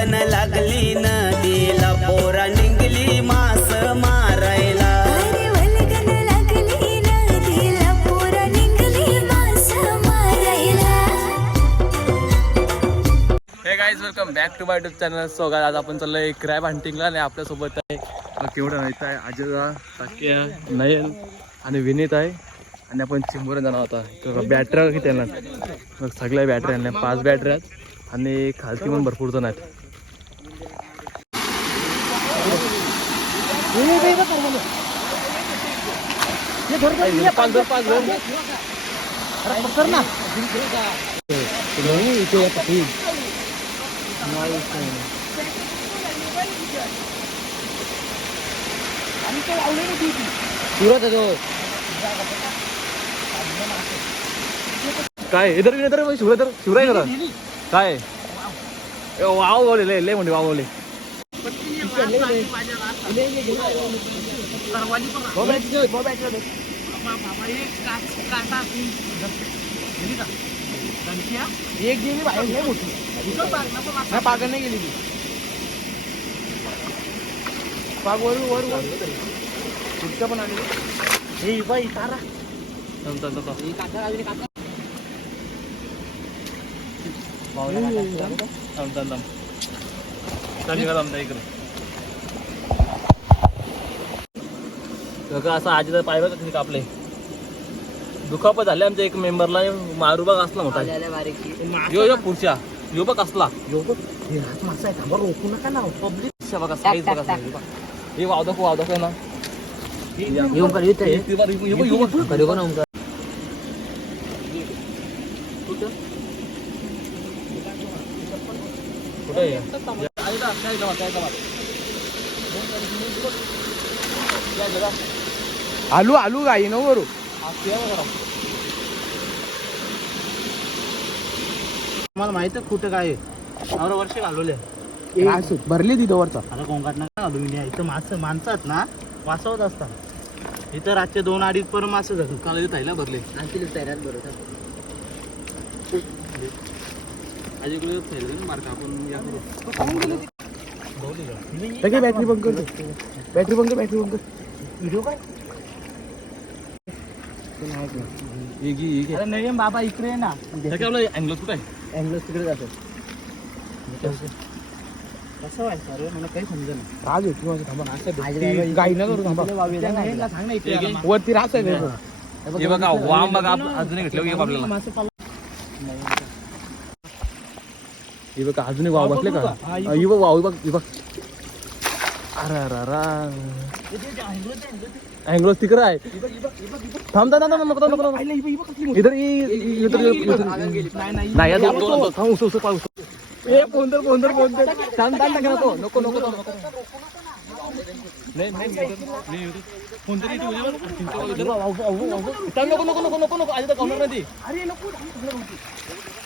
वल्गन लागली नदीला पोरा निघली मास मारायला. वल्गन लागली नदीला पोरं निघली मास मारायला. Hey guys welcome back to my YouTube channel so guy आज आपण चाललोय क्रॅब हंटिंगला आणि आपल्यासोबत आहे. केवढं माहीत आहे? अजय ताकिया नयन आणि विनीत आहे. आणि आपण चिंबोरे जाणार होता बॅटऱ्या किती मग सगळ्या बॅटऱ्या आणल्या. पाच बॅटऱ्या आहेत. आणि खालती पण भरपूर जण आहेत पाच धर, पाच धर. काय इधर इधर शिवराय तर शिवराय करा काय ए, वाव गावले लय लय म्हणजे वाव गावले एक गेली बाहेर लय मोठी नाही पागल नाही गेली ती पाग वर वर वर पुढच्या पण आली हे बाई तारा थांब, थांब, थांब, थांब. थांब, थांब, थांब. चल, निघा थांबता इकडे बघा असं आजी पाय बघा कापले. दुखापत झाले आमच्या एक मेंबरला. मारू बघ असला मोठा. यो यो पुढच्या. यो बघ असला. मासा आहे थांबा रोखू नका ना. पब्लिक बघा size बघा size. हे वाव दाखव वाव दाखव ना. बघ, बघ, बघ. कुठे? आलू आलू गाई न वरू. ते आहे बघा. मला माहीत आहे कुठं काय नवरा वर्ष घालवले भरली तिथं वरचा आता कोंकाट नका घालू मी इथं माणसं माणसात ना वाचवत असतात. इथं रातचे दोन अडीच पर्यंत मासे काल इथे थायला भरले. आज इकडे मार्क आपण या करू. बॅटरी बंद कर बॅटरी बंद कर बॅटरी बंद कर व्हिडिओ काय नाही बाबा इकडे ना. हे काय आपलं अँगल कुठं आहे? अँगलस तिकडे जातो. कसं व्हायचं अरे मला काही समजा राज होती माझं. थांबा. गाई न करू थांबा. सांग ना इकडे घे. वरती रास आहे. हे बघा वाम बघा अजून घेतलं आपल्याला. हे बघा अजून एक वाव बसले का हा, ही बघ वाव ही बघ ही बघ अरे अरे अरे अँगलो तिकडे आहे थांब थांब थांब नको नको नको इधर नाही या दोन दोन थांब उस उस ए पोंदर पोंदर पोंदर थांब थांब नको नको नको नको नको नाही नाही इधर, नाही इधर.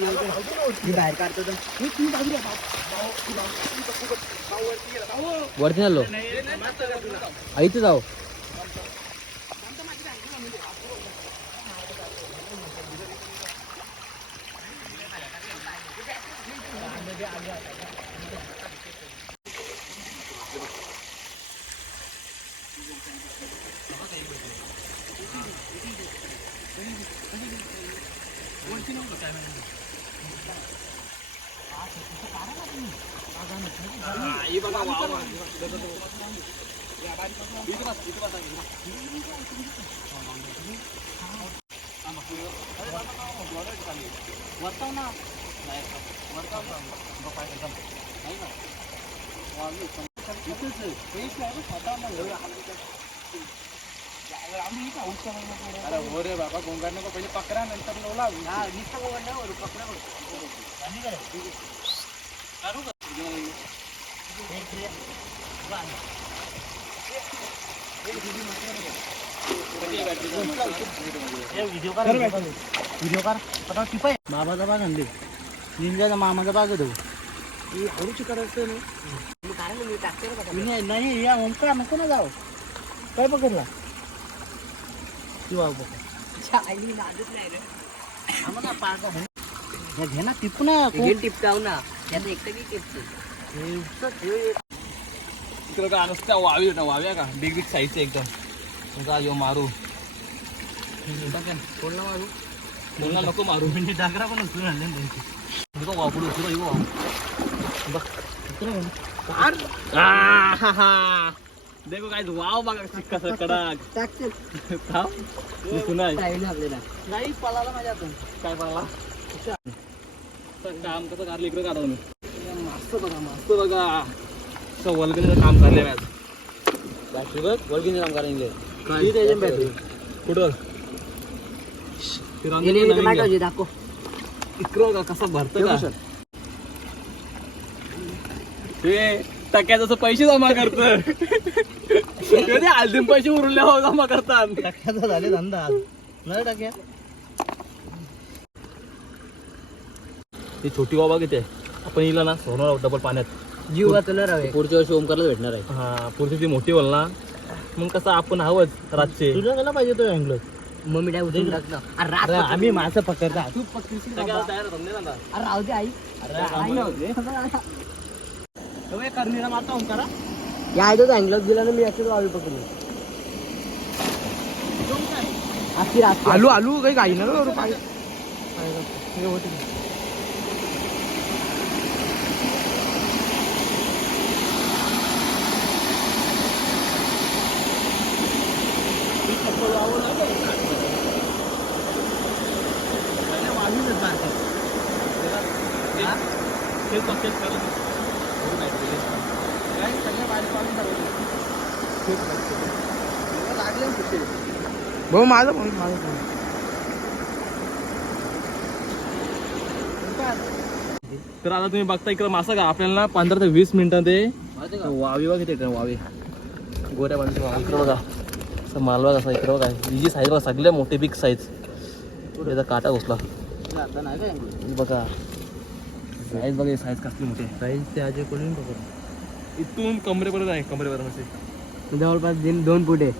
बाहेर काढतो विनायक तू काय कोंकाट नाही मासे कोंकाट नका घालू, एक पण भेटणार ना. मी बाहेर काढतो तर. वरती झालो आईच जाऊ अरे हो रे बाबा गोंगार नको पहिले पकरा नंतर लोला व्हिडिओ कर व्हिडिओ कर आता टिपाय बाबाचा बाग आणले निंजाचा मामाचा बाग तो हळूची करायचं नाही नाही या ओंकार नको ना जाऊ काय पकडला ती वाव पकड. हे घे ना टिप ना कोण टिपकाव ना यात एकटं की टिपतो हे हे इकडं का नुसत्या वावी होता वाव्या का? बिग बिग साईजच्या एकदम. तुमचा यो मारू. कोणला मारू बोलला नको मारू? मी डागरा पण उचलून आणले त्यांची. इकडं वाव उचलून आणले. आहाहा. देखो काय वाव बघा चिक्का सर कडक नाही पळाला माझ्या हातून काय पडला काम कसं काढलं इकडे काढा तुम्ही. मस्त बघा. मस्त मस्त बघा असं वल्गनीचं काम बॅटरी बघ वळगीने काम ही बॅटरी कुठं? ते दाखव. इकडं का कसा भरतं का? ते टक्या जसं पैसे जमा करत. ते हल्दीन पैसे उरले हो जमा करतात टाक्याचा झाले धंदा नाही टाक्या ही छोटी बाबा किती आहे? आपण हिला ना सोडणार आहोत डबल पाण्यात जीव वाचवला रावे पुढच्या वर्षी ओमकारला भेटणार आहे हा पुढची ती मोठी बोल ना मग कसं आपण हवंच रातचे तुला गेला पाहिजे तो अँगल मग मी काय उचलून टाकतो आम्ही मासे पकडता तू. अरे राहू दे आई अरे कर्णीला मारता ओंकारा या आयडिया अँगलच दिला ना मी असेच वावी पकडली आखी रात आलू आलू काही काही ना करत. भाऊ माझं पण माझं पण तर आता तुम्ही बघता इकडं मासा का? आपल्याला ना पंधरा ते वीस मिनिटं ते वावी बघा किती येते वावी. गोऱ्या पाण्याची वावी. इकडं बघा. असं माल बघा असा इकडं बघा ही जी साईज बघा सगळ्या मोठी बिग साईज त्याचा काटा घुसला. बघा. साईज बघा साईज कसली मोठी. काही ते आजी कोणी पकड इथून कमरेपर्यंत आहे कमरेपर्यंत असे जवळपास दिन दोन फूट आहे.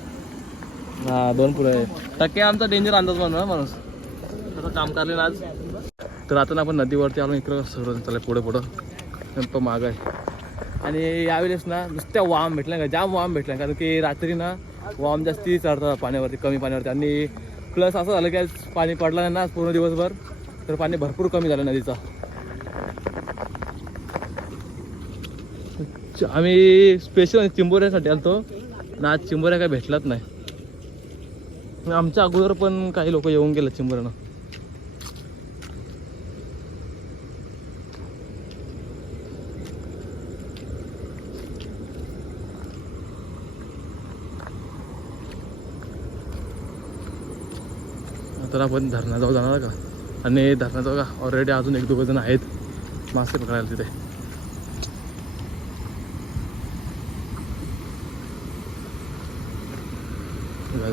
हा दोन पुढे आहे. टक्के आमचा डेंजर अंदाज म्हणून माणूस. तसं काम करले आज. तर आता आपण नदीवरती आलो इकडं सगळं चाललं पुढे पुढं. पण माग आहे. आणि यावेळेस ना नुसत्या वाम भेटल्या का? जाम वाम भेटल्या कारण की रात्री ना वाम जास्ती चढतात पाण्यावरती कमी पाण्यावरती. आणि प्लस असं झालं की आज पाणी पडलं नाही ना पूर्ण दिवसभर तर पाणी भरपूर कमी झालं नदीचं. आम्ही स्पेशल चिंबोऱ्यासाठी आलतो ना आज चिंबोऱ्या काय भेटलाच नाही. आमच्या अगोदर पण काही लोक येऊन गेले चिंबऱ्यानं. तर आपण धरणाजवळ जाणार का? आणि धरणाजवळ का? ऑलरेडी अजून एक दोघं जण आहेत. मासे पकडायला तिथे.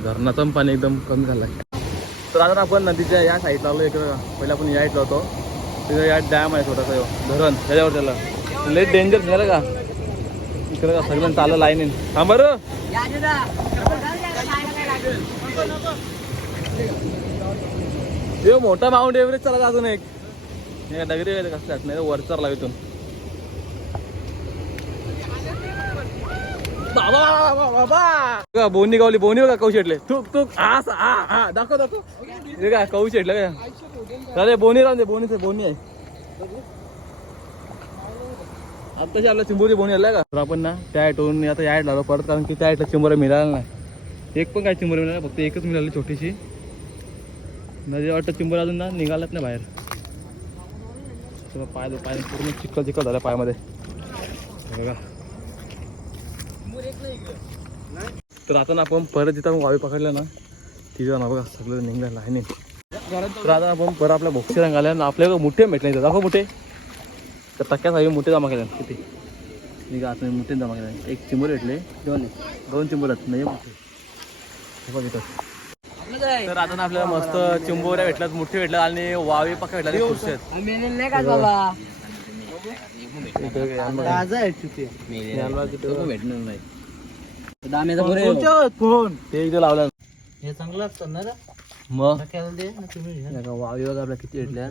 धरणाचं पण पाणी एकदम कमी झालं तर आता आपण नदीच्या या साईडला आलो इकडं पहिले आपण या साईडला होतो. तिथं या डॅम आहे छोटासा धरण. त्याच्यावर त्याला लेट डेंजर झालं का? इकडे का सगळं चाललं लाईन हा बरं. ते मोठा माउंट एव्हरेस्ट चालला अजून एक. हे काय डगरी आहे कसल्यात नाही वर चालला इथून. बाबा बाबा बाबा. बोनी गावली बोनी बघा कौ शेटले तुक तू हा दाखव दाखव. हे काय कौ काय अरे बोनी राहून दे बोनीचे बोनी आहे. आत्ताशी आपल्या चिंबोरी बोनी आलाय का? तर आपण ना त्या ॲटोन आता या ॲट लागलो परत कारण की त्या ॲटला चिंबोरा मिळाला नाही. एक पण काय चिंबोरी मिळाला फक्त एकच मिळाली छोटीशी. नदी वाटतं चिंबर अजून ना निघालाच नाही बाहेर. तेव्हा पाय पाय पूर्ण चिखल चिखल झाला पायामध्ये. बघा. तर आता ना आपण परत जिथं वावी पकडलं ना तिथं ना बघा सगळं निघालं आहे नाही तर आता आपण परत आपल्या भोक्षी रंग आल्या आपल्याला मोठे भेटले इथं दाखव मोठे. तर टक्क्यात हवे मोठे जमा केले. किती? निघा आता मोठे जमा केले. एक चिंबर भेटले. दोन. दोन चिंबर आहेत. नाही मोठे. बघ इथं. तर आता ना आपल्याला मस्त चिंबोऱ्या भेटल्यात मोठे भेटल्यात आणि वावी पक्का भेटला खुश आहेत. नाही का बाबा? हे भेटणार नाही. ते इथं लावलं. हे चांगलं असतं ना मग? केलं दे ना तुम्ही. वावी बघा आपल्या किती भेटल्या